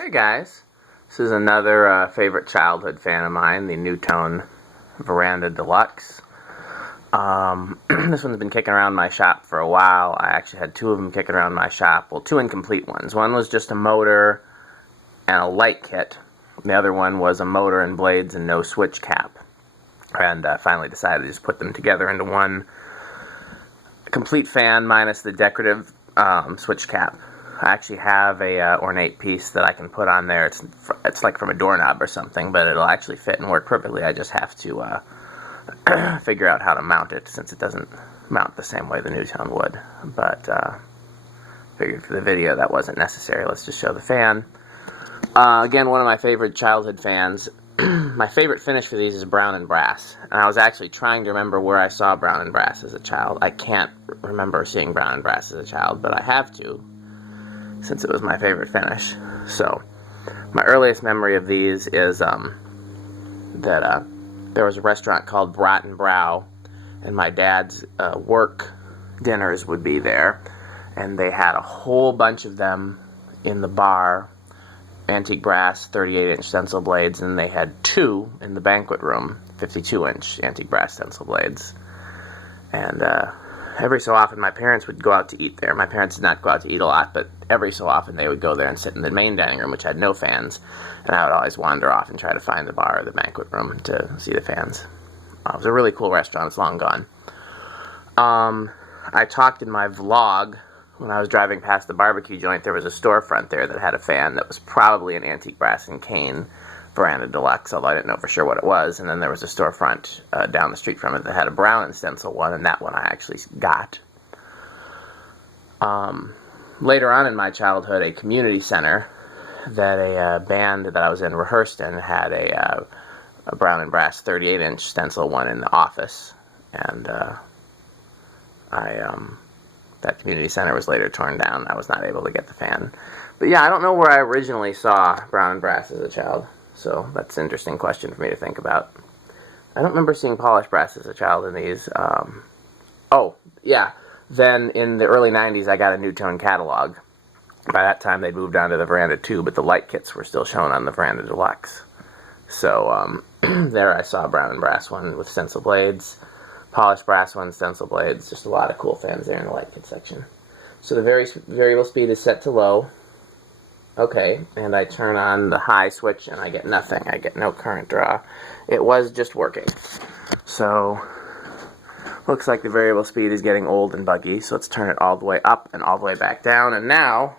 Hey guys, this is another favorite childhood fan of mine, the Nutone Veranda Deluxe. This one's been kicking around my shop for a while. I actually had two of them kicking around my shop. Well, two incomplete ones. One was just a motor and a light kit. The other one was a motor and blades and no switch cap. And finally decided to just put them together into one complete fan minus the decorative switch cap. I actually have a ornate piece that I can put on there. It's like from a doorknob or something, but it'll actually fit and work perfectly. I just have to figure out how to mount it, since it doesn't mount the same way the Nutone would. But figured for the video that wasn't necessary. Let's just show the fan. Again, one of my favorite childhood fans. My favorite finish for these is brown and brass. And I was actually trying to remember where I saw brown and brass as a child. I can't remember seeing brown and brass as a child, but I have to, since it was my favorite finish. So, my earliest memory of these is that there was a restaurant called Brat and Brow, and my dad's work dinners would be there, and they had a whole bunch of them in the bar, antique brass 38-inch stencil blades, and they had two in the banquet room, 52-inch antique brass stencil blades. And every so often my parents would go out to eat there. My parents did not go out to eat a lot, but every so often they would go there and sit in the main dining room, which had no fans, and I would always wander off and try to find the bar or the banquet room to see the fans. It was a really cool restaurant. It's long gone. I talked in my vlog, when I was driving past the barbecue joint, there was a storefront there that had a fan that was probably an antique brass and cane Veranda Deluxe, although I didn't know for sure what it was. And then there was a storefront down the street from it that had a brown and stencil one, and that one I actually got. Later on in my childhood, a community center that a band that I was in rehearsed in had a brown and brass 38-inch stencil one in the office, and that community center was later torn down. I was not able to get the fan. But yeah, I don't know where I originally saw brown and brass as a child, so that's an interesting question for me to think about. I don't remember seeing polished brass as a child in these. Oh, yeah. Then in the early 90s, I got a Nutone catalog. By that time, they'd moved on to the Veranda 2, but the light kits were still shown on the Veranda Deluxe. So there I saw a brown and brass one with stencil blades, polished brass one, stencil blades, just a lot of cool fans there in the light kit section. So the variable speed is set to low. Okay, and I turn on the high switch and I get nothing. I get no current draw. It was just working. So, looks like the variable speed is getting old and buggy, so let's turn it all the way up and all the way back down, and now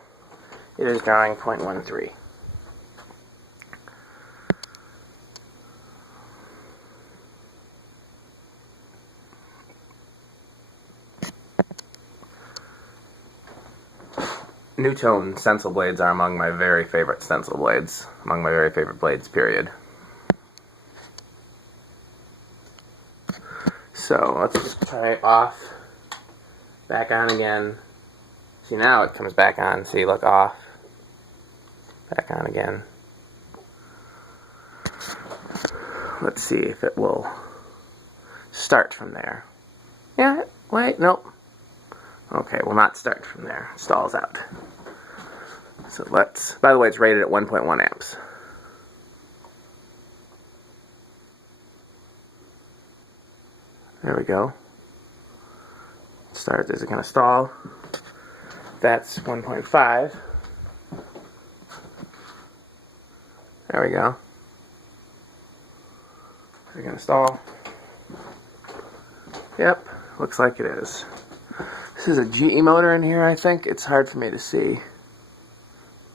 it is drawing 0.13. Nutone stencil blades are among my very favorite stencil blades. Among my very favorite blades, period. So, let's just try it off. Back on again. See, now it comes back on. See, look, off. Back on again. Let's see if it will start from there. Yeah, wait, nope. Okay, will not start from there. It stalls out. So let's, by the way, it's rated at 1.1 amps. There we go. Start, is it going to stall? That's 1.5. There we go. Is it going to stall? Yep, looks like it is. This is a GE motor in here, I think. It's hard for me to see.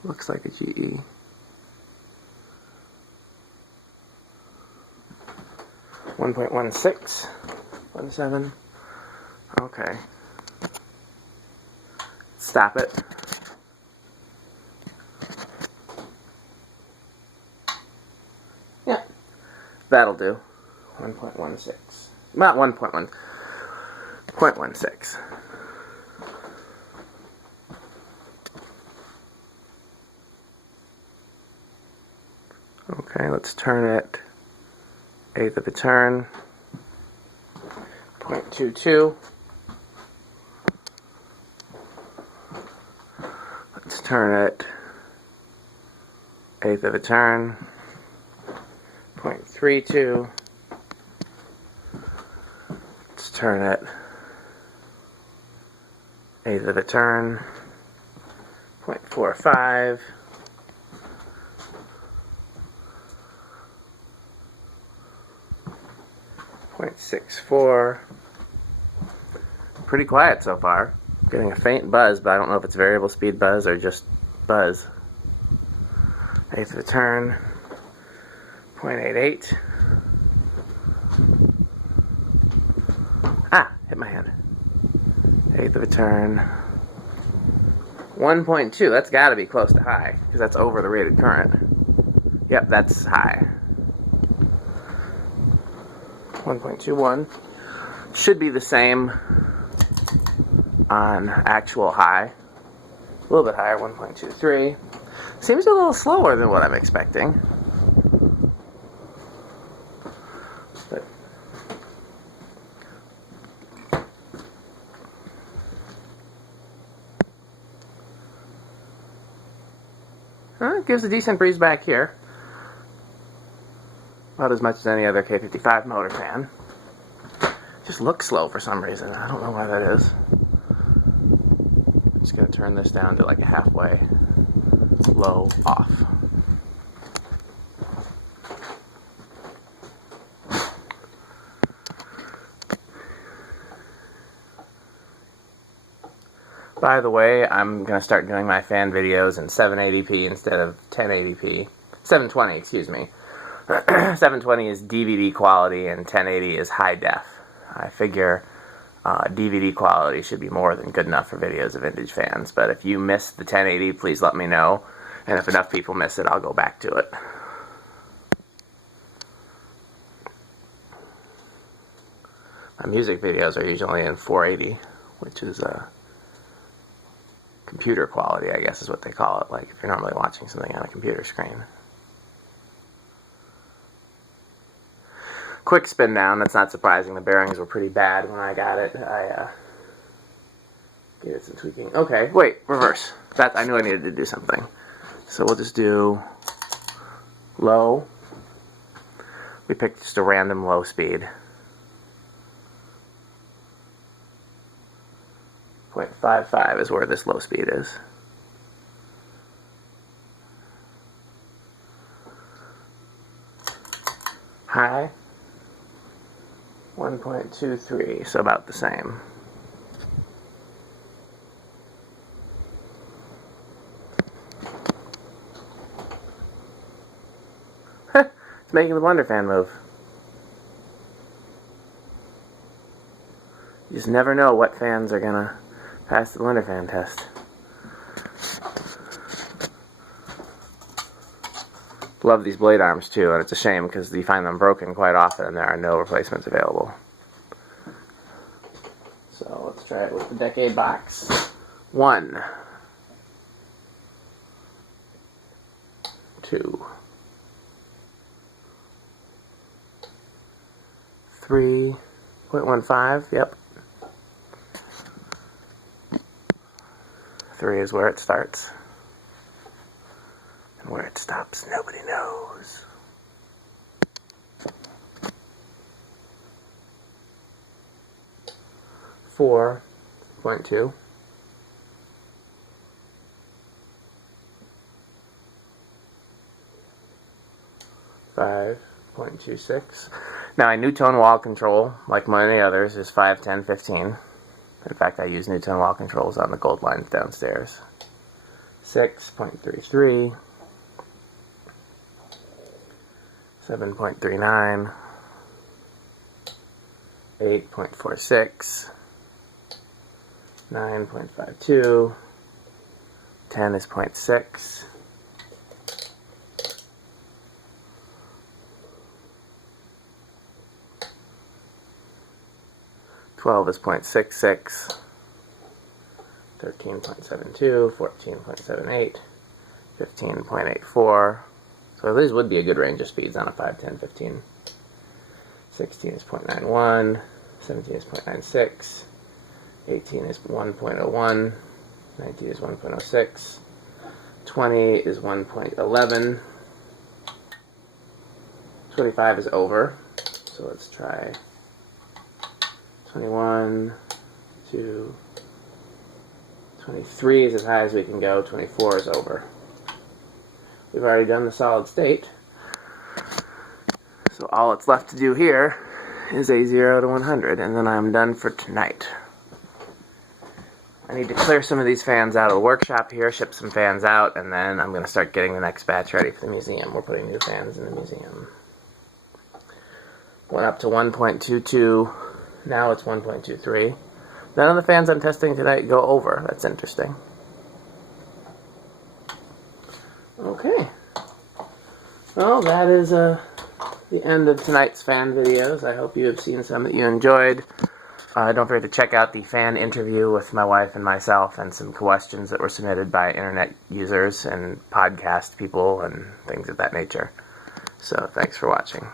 Looks like a GE. .16, 1.7. Okay. Stop it. Yeah, that'll do. 1.16. Not 1.1. 0.16. Okay, let's turn it 1/8 of a turn. 0.22. Let's turn it 1/8 of a turn, 0.32. Let's turn it 1/8 of a turn, 0.45. 0.64. Pretty quiet so far. Getting a faint buzz, but I don't know if it's variable speed buzz or just buzz. 1/8 of a turn, 0.88. Ah, hit my hand. 1/8 of a turn, 1.2. That's got to be close to high because that's over the rated current. Yep, that's high. 1.21 should be the same on actual high. A little bit higher, 1.23. Seems a little slower than what I'm expecting. But it gives a decent breeze back here. About as much as any other K55 motor fan. Just looks slow for some reason. I don't know why that is. I'm just going to turn this down to like a halfway low off. By the way, I'm going to start doing my fan videos in 780p instead of 1080p. 720, excuse me. 720 is DVD quality and 1080 is high def. I figure DVD quality should be more than good enough for videos of vintage fans, but if you miss the 1080, please let me know, and if enough people miss it, I'll go back to it. My music videos are usually in 480, which is computer quality, I guess is what they call it, like if you're normally watching something on a computer screen. Quick spin down, that's not surprising. The bearings were pretty bad when I got it. I gave it some tweaking. Okay, wait, reverse. That I knew I needed to do something. So we'll just do low. We picked just a random low speed. 0.55 is where this low speed is. High. 1.23, so about the same. It's making the blender fan move. You just never know what fans are gonna pass the blender fan test. Love these blade arms too, and it's a shame because you find them broken quite often and there are no replacements available. So let's try it with the Decade box. 1, 2, 3.15, yep. 3 is where it starts. And where it stops, nobody knows. Four, 0.2. 5.26. Now, a Nutone wall control, like many others, is 5, 10, 15. In fact, I use Nutone wall controls on the gold lines downstairs. 6.33. 7.39. 8.46. 9.52. 10 is 0.6. 12 is 0.66, 13.72, 14.78, 15.84. So these would be a good range of speeds on a 5, 10, 15. 16 is 0.91, 17 is 0.96, 18 is 1.01, 19 is 1.06, 20 is 1.11, 25 is over. So let's try 21, 2, 23 is as high as we can go, 24 is over. We've already done the solid state. So all it's left to do here is a 0 to 100, and then I'm done for tonight. I need to clear some of these fans out of the workshop here, ship some fans out, and then I'm going to start getting the next batch ready for the museum. We're putting new fans in the museum. Went up to 1.22, now it's 1.23. None of the fans I'm testing tonight go over. That's interesting. Okay. Well, that is the end of tonight's fan videos. I hope you have seen some that you enjoyed. Don't forget to check out the fan interview with my wife and myself and some questions that were submitted by internet users and podcast people and things of that nature. So thanks for watching.